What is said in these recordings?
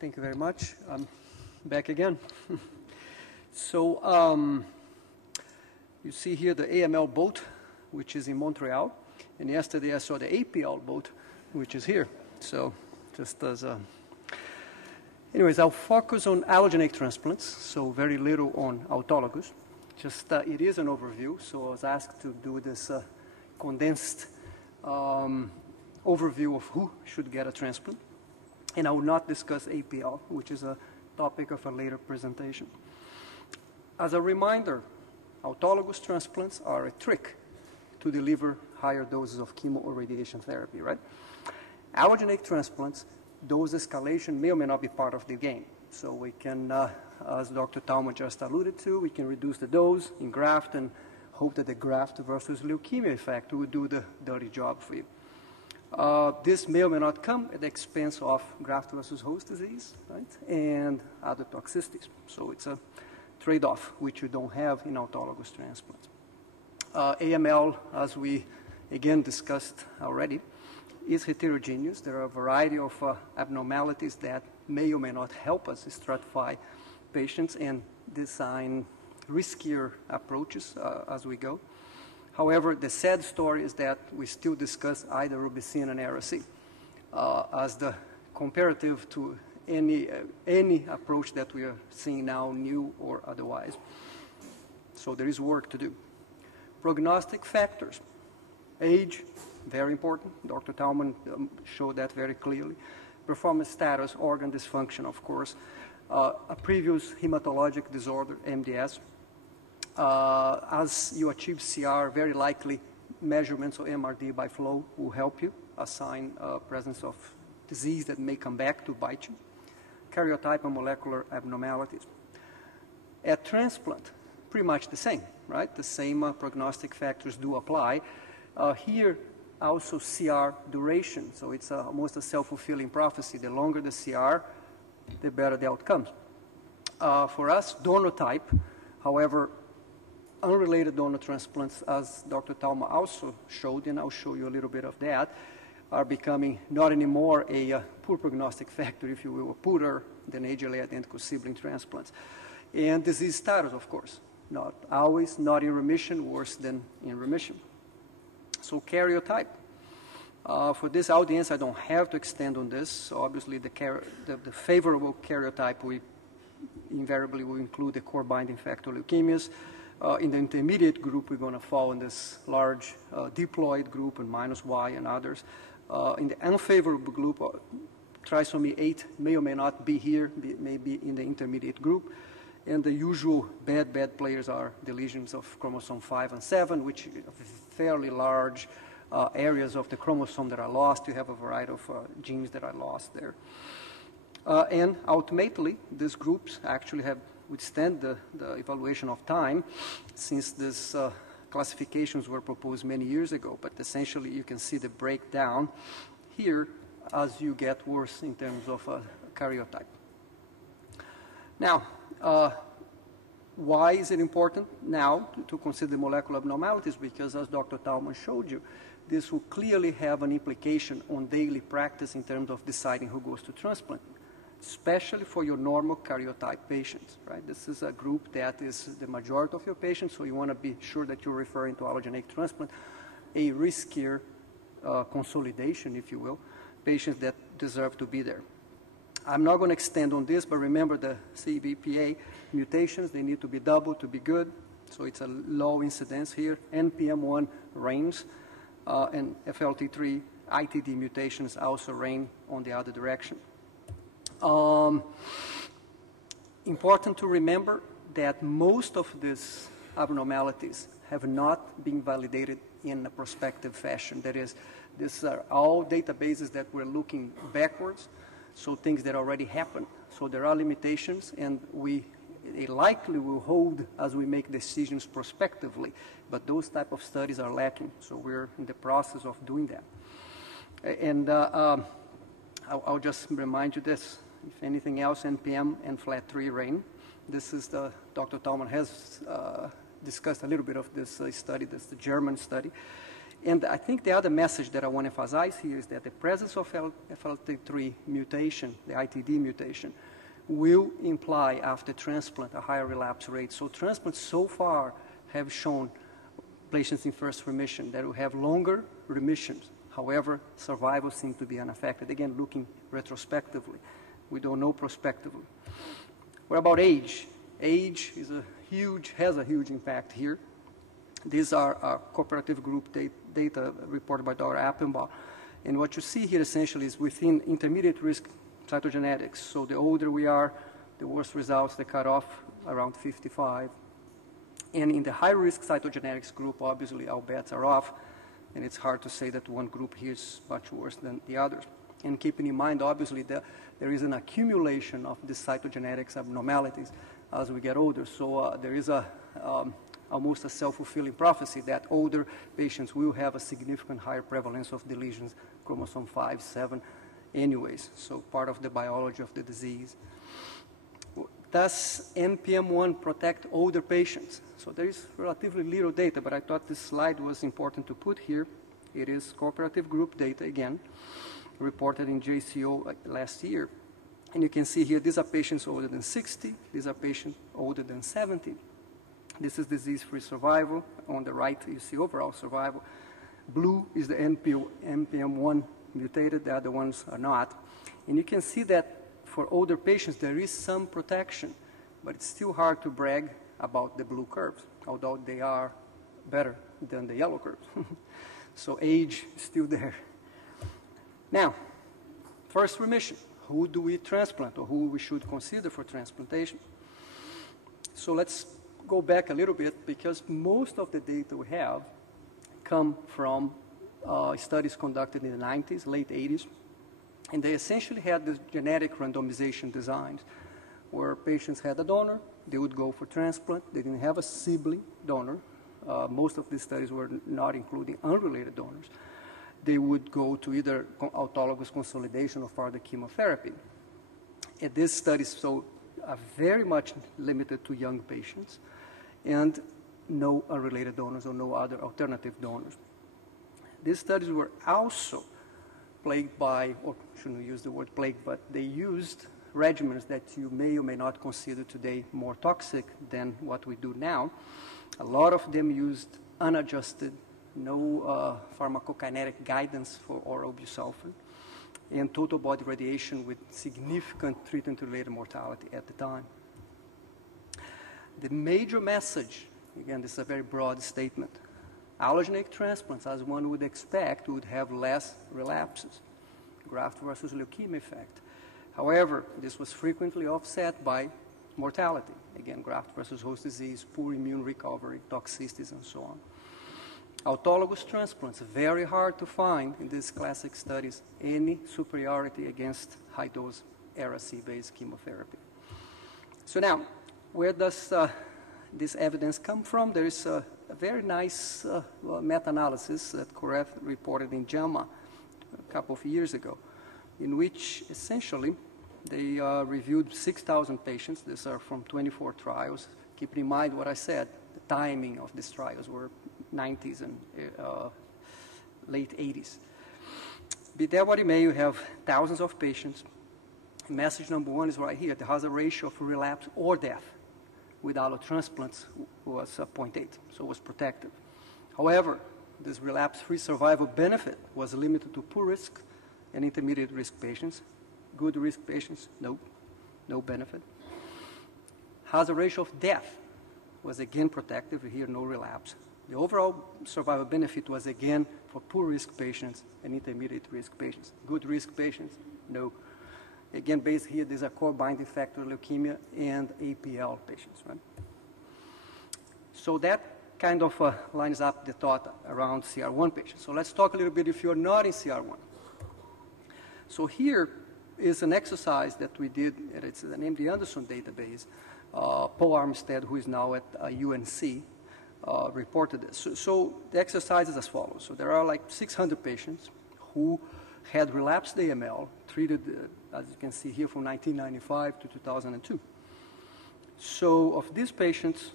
Thank you very much. I'm back again. So you see here the AML boat, which is in Montreal, and yesterday I saw the APL boat, which is here. So just as a... Anyways, I'll focus on allogeneic transplants, so very little on autologous. Just it is an overview, so I was asked to do this condensed overview of who should get a transplant. And I will not discuss APL, which is a topic of a later presentation. As a reminder, autologous transplants are a trick to deliver higher doses of chemo or radiation therapy, right? Allogeneic transplants, dose escalation may or may not be part of the game. So we can, as Dr. Talma just alluded to, we can reduce the dose, engraft, and hope that the graft versus leukemia effect will do the dirty job for you. This may or may not come at the expense of graft versus host disease, right, and other toxicities. So it's a trade-off, which you don't have in autologous transplants. AML, as we again discussed already, is heterogeneous. There are a variety of abnormalities that may or may not help us stratify patients and design riskier approaches as we go. However, the sad story is that we still discuss either rubicin and Ara-C as the comparative to any approach that we are seeing now, new or otherwise. So there is work to do. Prognostic factors. Age, very important. Dr. Talman showed that very clearly. Performance status, organ dysfunction, of course. A previous hematologic disorder, MDS. As you achieve CR, very likely measurements of MRD by flow will help you assign presence of disease that may come back to bite you. Karyotype and molecular abnormalities. At transplant, pretty much the same, right? The same prognostic factors do apply. Here, also CR duration, so it's almost a self-fulfilling prophecy. The longer the CR, the better the outcomes. For us, donor type, however, unrelated donor transplants, as Dr. Talma also showed, and I'll show you a little bit of that, are becoming not anymore a poor prognostic factor, if you will, or poorer than age-related identical sibling transplants. And disease status, of course, not always, not in remission, worse than in remission. So karyotype. For this audience, I don't have to extend on this. So obviously, the favorable karyotype we invariably will include the core binding factor leukemias. In the intermediate group, we're going to fall in this large diploid group and minus Y and others. In the unfavorable group, trisomy 8 may or may not be here, may be in the intermediate group. And the usual bad players are the lesions of chromosome 5 and 7, which are fairly large areas of the chromosome that are lost. You have a variety of genes that are lost there. And ultimately, these groups actually have withstand the evaluation of time, since these classifications were proposed many years ago. But essentially, you can see the breakdown here as you get worse in terms of karyotype. Now, why is it important now to consider molecular abnormalities? Because as Dr. Talman showed you, this will clearly have an implication on daily practice in terms of deciding who goes to transplant, especially for your normal karyotype patients, right? This is a group that is the majority of your patients, so you want to be sure that you're referring to allogeneic transplant, a riskier consolidation, if you will, patients that deserve to be there. I'm not going to extend on this, but remember the CBPA mutations, they need to be double to be good, so it's a low incidence here. NPM1 reigns, and FLT3 ITD mutations also reign on the other direction. Important to remember that most of these abnormalities have not been validated in a prospective fashion. That is, these are all databases that we're looking backwards, so things that already happened. So there are limitations, and they likely will hold as we make decisions prospectively, but those type of studies are lacking, so we're in the process of doing that. And I'll just remind you this. If anything else, NPM and FLT3 reign. This is Dr. Talman has discussed a little bit of this study. That's the German study. And I think the other message that I want to emphasize here is that the presence of FLT3 mutation, the ITD mutation, will imply after transplant a higher relapse rate. So transplants so far have shown patients in first remission that will have longer remissions. However, survival seems to be unaffected. Again, looking retrospectively. We don't know prospectively. What about age? Age has a huge impact here. These are cooperative group data reported by Dr. Appenbaugh. And what you see here essentially is within intermediate risk cytogenetics. So the older we are, the worse results, the cutoff around 55. And in the high-risk cytogenetics group, obviously, our bets are off, and it's hard to say that one group here is much worse than the others. And keeping in mind, obviously, that there is an accumulation of these cytogenetics abnormalities as we get older. So there is almost a self-fulfilling prophecy that older patients will have a significant higher prevalence of deletions, chromosome 5, 7, anyways. So part of the biology of the disease. Does NPM1 protect older patients? So there is relatively little data, but I thought this slide was important to put here. It is cooperative group data, again, reported in JCO last year. And you can see here, these are patients older than 60. These are patients older than 70. This is disease-free survival. On the right, you see overall survival. Blue is the NPM1 mutated. The other ones are not. And you can see that for older patients, there is some protection, but it's still hard to brag about the blue curves, although they are better than the yellow curves. So age is still there. Now, first remission. Who do we transplant, or who we should consider for transplantation? So let's go back a little bit, because most of the data we have come from studies conducted in the 90s, late 80s. And they essentially had this genetic randomization designs where patients had a donor, they would go for transplant, they didn't have a sibling donor. Most of these studies were not including unrelated donors. They would go to either autologous consolidation or further chemotherapy. And these studies are very much limited to young patients and no unrelated donors or no other alternative donors. These studies were also plagued by, or shouldn't use the word plague, but they used regimens that you may or may not consider today more toxic than what we do now. A lot of them used unadjusted, no pharmacokinetic guidance for oral busulfan, and total body radiation with significant treatment-related mortality at the time. The major message, again, this is a very broad statement, allogeneic transplants, as one would expect, would have less relapses, graft versus leukemia effect. However, this was frequently offset by mortality. Again, graft versus host disease, poor immune recovery, toxicities, and so on. Autologous transplants, very hard to find in these classic studies any superiority against high-dose Ara-C-based chemotherapy. So now, where does this evidence come from? There is a very nice meta-analysis that Korev reported in JAMA a couple of years ago, in which essentially they reviewed 6,000 patients. These are from 24 trials. Keep in mind what I said, the timing of these trials were 90s and late 80s. Be that what it may, you have thousands of patients. Message number one is right here. The hazard ratio of relapse or death with allotransplants was 0.8, so it was protective. However, this relapse-free survival benefit was limited to poor risk and intermediate risk patients. Good risk patients, no benefit. Hazard ratio of death was again protective. Here, no relapse. The overall survival benefit was again for poor risk patients and intermediate risk patients. Good risk patients, no. Again, based here, these are core binding factor leukemia and APL patients, right? So that kind of lines up the thought around CR1 patients. So let's talk a little bit if you're not in CR1. So here is an exercise that we did, it's an MD Anderson database. Paul Armstead, who is now at UNC, reported this. So the exercise is as follows. So there are like 600 patients who had relapsed AML, treated, as you can see here, from 1995 to 2002. So of these patients,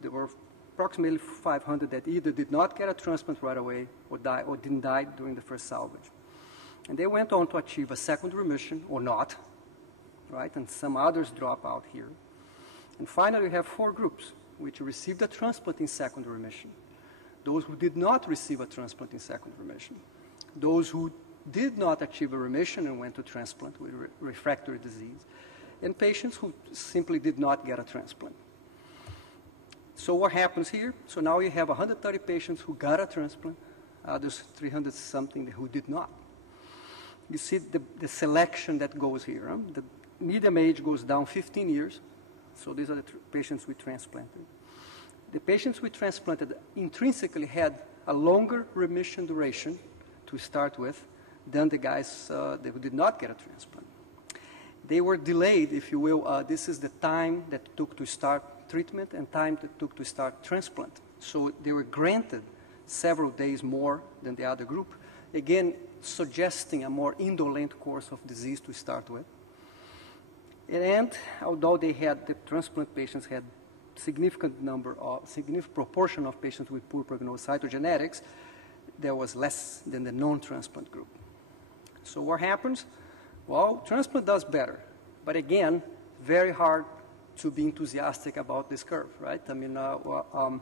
there were approximately 500 that either did not get a transplant right away or didn't die during the first salvage. And they went on to achieve a second remission or not, right? And some others drop out here. And finally, we have 4 groups which received a transplant in second remission. Those who did not receive a transplant in second remission. Those who did not achieve a remission and went to transplant with refractory disease. And patients who simply did not get a transplant. So what happens here? So now you have 130 patients who got a transplant, others 300 something who did not. You see the selection that goes here. Huh? The median age goes down 15 years. So these are the patients we transplanted. The patients we transplanted intrinsically had a longer remission duration to start with than the guys that did not get a transplant. They were delayed, if you will. This is the time that took to start treatment and time that took to start transplant. So they were granted several days more than the other group, again, suggesting a more indolent course of disease to start with. And although the transplant patients had significant proportion of patients with poor prognosis cytogenetics, there was less than the non-transplant group. So what happens? Well, transplant does better, but again, very hard to be enthusiastic about this curve, right? I mean, the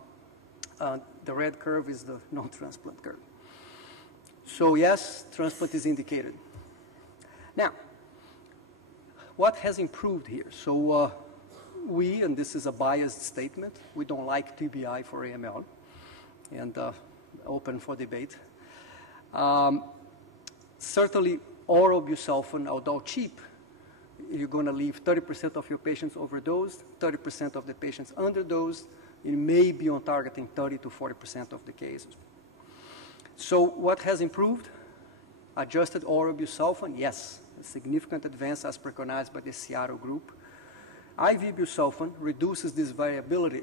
red curve is the non-transplant curve. So yes, transplant is indicated. Now, what has improved here? So and this is a biased statement, we don't like TBI for AML, and open for debate. Certainly, oral busulfan, although cheap, you're going to leave 30% of your patients overdosed, 30% of the patients underdosed. You may be on targeting 30 to 40% of the cases. So what has improved? Adjusted oral busulfan, yes, a significant advance as preconized by the Seattle group. IV busulfan reduces this variability,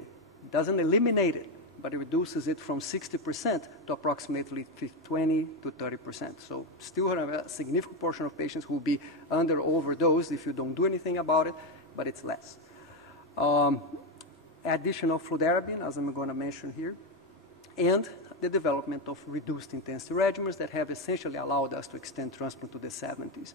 doesn't eliminate it, but it reduces it from 60% to approximately 20 to 30%. So still have a significant portion of patients who will be under overdosed if you don't do anything about it, but it's less. Addition of fludarabine, as I'm going to mention here, and the development of reduced intensity regimens that have essentially allowed us to extend transplant to the 70s.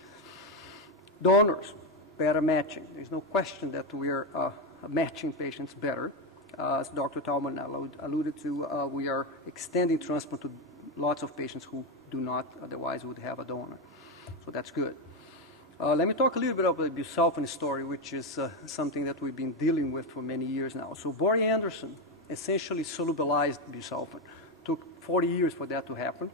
Donors, better matching. There's no question that we are matching patients better. As Dr. Tallman alluded to, we are extending transplant to lots of patients who do not otherwise would have a donor. So that's good. Let me talk a little bit about the busulfan story, which is something that we've been dealing with for many years now. So Bory Anderson essentially solubilized busulfan. Took 40 years for that to happen.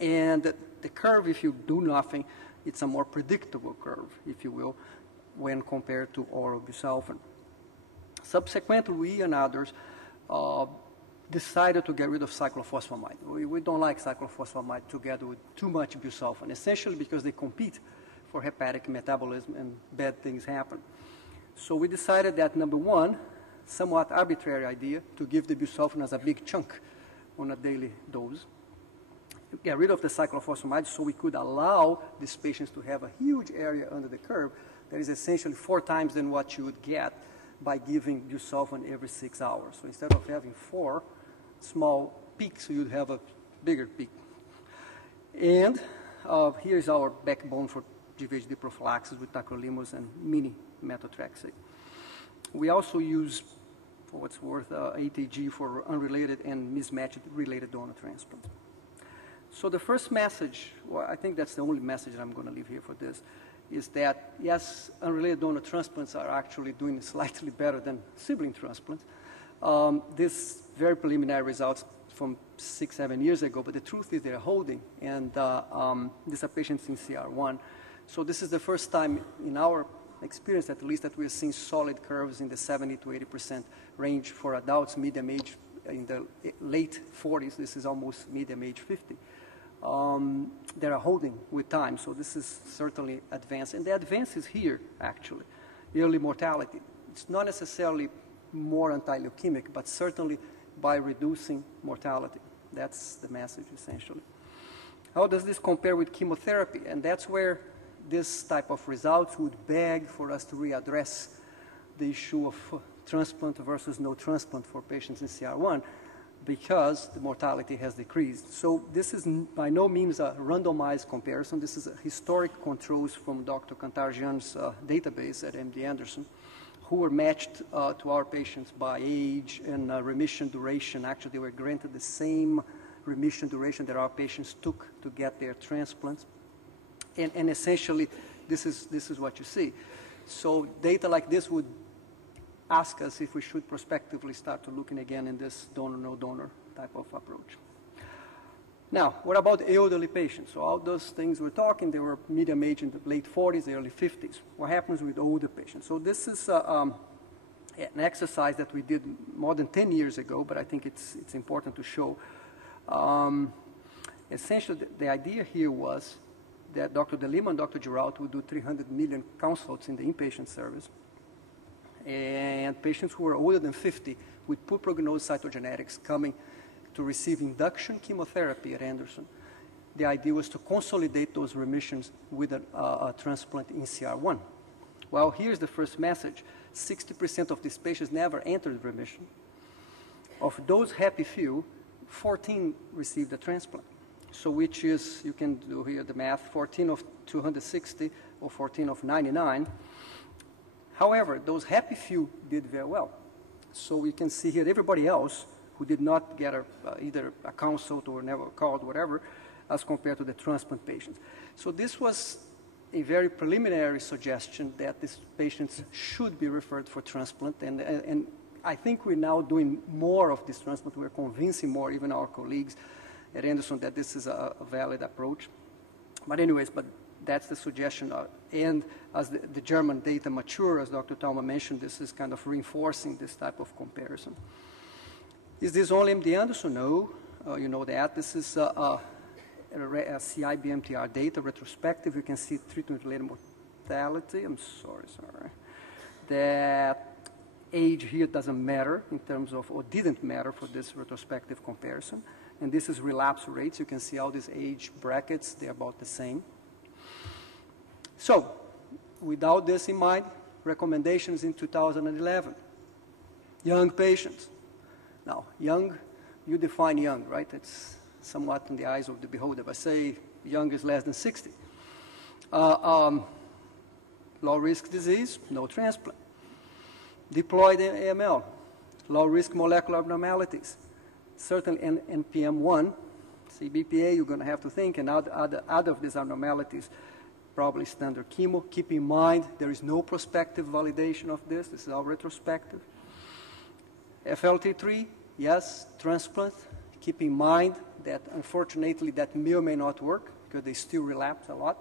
And the curve, if you do nothing, it's a more predictable curve, if you will, when compared to oral busulfan. Subsequently, we and others decided to get rid of cyclophosphamide. We don't like cyclophosphamide together with too much busulfan, essentially because they compete for hepatic metabolism and bad things happen. So we decided that, number one, somewhat arbitrary idea, to give the busulfan as a big chunk on a daily dose. Get rid of the cyclophosphamide so we could allow these patients to have a huge area under the curve that is essentially 4 times than what you would get by giving busulfan every 6 hours. So instead of having 4 small peaks, you'd have a bigger peak. And here's our backbone for GVHD prophylaxis with tacrolimus and mini methotrexate. We also use, for what's worth, ATG for unrelated and mismatched related donor transplants. So the first message, well, I think that's the only message I'm going to leave here for this, is that, yes, unrelated donor transplants are actually doing slightly better than sibling transplants. This very preliminary results from 6-7 years ago, but the truth is they're holding, and these are patients in CR1. So this is the first time in our experience, at least, that we're seeing solid curves in the 70 to 80% range for adults, medium age in the late 40s. This is almost medium age 50. That are holding with time, so this is certainly advanced. And the advance is here, actually. Early mortality. It's not necessarily more anti-leukemic, but certainly by reducing mortality. That's the message, essentially. How does this compare with chemotherapy? And that's where this type of results would beg for us to readdress the issue of transplant versus no transplant for patients in CR1 because the mortality has decreased. So this is by no means a randomized comparison. This is a historic controls from Dr. Kantarjian's database at MD Anderson, who were matched to our patients by age and remission duration. Actually, they were granted the same remission duration that our patients took to get their transplants. And essentially, this is what you see. So data like this would ask us if we should prospectively start to looking again in this donor, no donor type of approach. Now, what about elderly patients? So all those things we're talking, they were medium age in the late 40s, early 50s. What happens with older patients? So this is an exercise that we did more than 10 years ago, but I think it's important to show. Essentially, the idea here was that Dr. delima and Dr. Girault would do 300 million consults in the inpatient service. And patients who were older than 50 with poor prognosis cytogenetics coming to receive induction chemotherapy at Anderson. The idea was to consolidate those remissions with a transplant in CR1. Well, here's the first message. 60% of these patients never entered remission. Of those happy few, 14 received a transplant. So which is, you can do here the math, 14 of 260 or 14 of 99. However, those happy few did very well. So we can see here everybody else who did not get either a consult or never called, whatever, as compared to the transplant patients. So this was a very preliminary suggestion that these patients should be referred for transplant. And I think we're now doing more of this transplant. We're convincing more, even our colleagues at Anderson, that this is a valid approach. But anyways, that's the suggestion. And as the German data mature, as Dr. Thalma mentioned, this is kind of reinforcing this type of comparison. Is this only MD Anderson? No. You know that. This is a CIBMTR data retrospective. You can see treatment-related mortality. I'm sorry. That age here doesn't matter in terms of, or didn't matter for this retrospective comparison. And this is relapse rates. You can see all these age brackets. They're about the same. So, without this in mind, recommendations in 2011. Young patients. Now, young, you define young, right? It's somewhat in the eyes of the beholder. If I say young is less than 60. Low-risk disease, no transplant. Deployed AML, low-risk molecular abnormalities. Certainly NPM1, CBPA, you're going to have to think, and other of these abnormalities, probably standard chemo. Keep in mind, there is no prospective validation of this. This is all retrospective. FLT3, yes, transplant. Keep in mind that, unfortunately, that may or may not work because they still relapse a lot.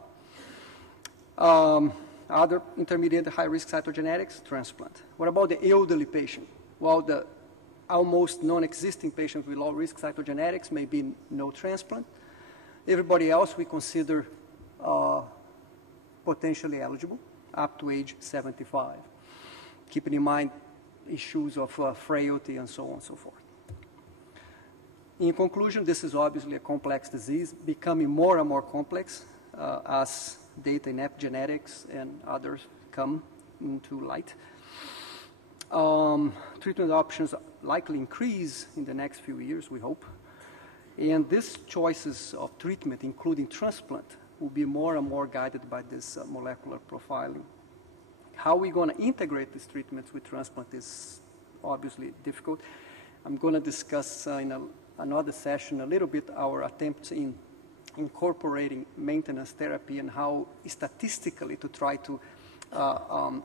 Other intermediate high-risk cytogenetics, transplant. What about the elderly patient? Well, the almost non-existing patient with low-risk cytogenetics may be no transplant. Everybody else we consider potentially eligible up to age 75. Keeping in mind issues of frailty and so on and so forth. In conclusion, this is obviously a complex disease, becoming more and more complex as data in epigenetics and others come into light. Treatment options likely increase in the next few years, we hope. And these choices of treatment, including transplant, will be more and more guided by this molecular profiling. How we're going to integrate these treatments with transplant is obviously difficult. I'm going to discuss in another session a little bit our attempts in incorporating maintenance therapy and how statistically to try to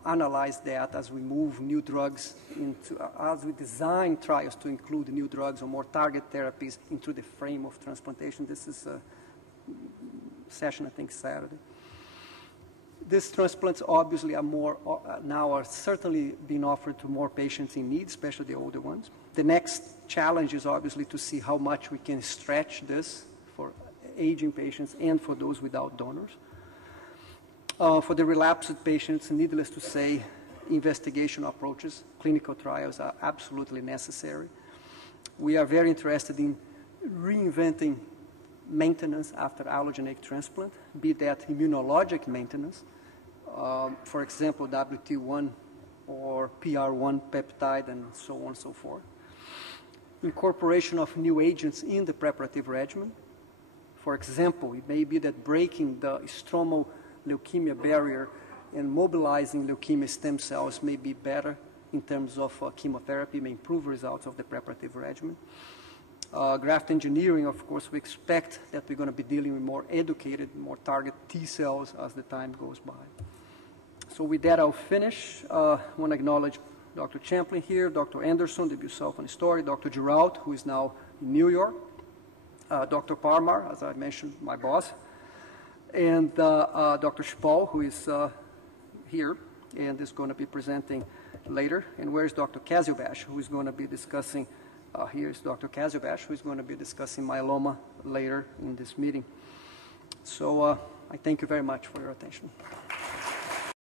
analyze that as we move new drugs into, as we design trials to include new drugs or more target therapies into the frame of transplantation. This is a session, I think, Saturday. These transplants obviously are more, now are certainly being offered to more patients in need, especially the older ones. The next challenge is obviously to see how much we can stretch this for aging patients and for those without donors. For the relapsed patients, needless to say, investigation approaches, clinical trials are absolutely necessary. We are very interested in reinventing maintenance after allogeneic transplant, be that immunologic maintenance. For example, WT1 or PR1 peptide, and so on and so forth. Incorporation of new agents in the preparative regimen. For example, it may be that breaking the stromal leukemia barrier and mobilizing leukemia stem cells may be better in terms of chemotherapy, may improve results of the preparative regimen. Graft engineering, of course, we expect that we're going to be dealing with more educated, more target T cells as the time goes by. So with that, I'll finish. I want to acknowledge Dr. Champlin here, Dr. Anderson, the busulfan story, Dr. Giraud, who is now in New York, Dr. Parmar, as I mentioned, my boss, and Dr. Spall, who is here and is going to be presenting later. And where's Dr. Kazilbash, who is going to be discussing, here's Dr. Kazilbash, who is going to be discussing myeloma later in this meeting. So I thank you very much for your attention.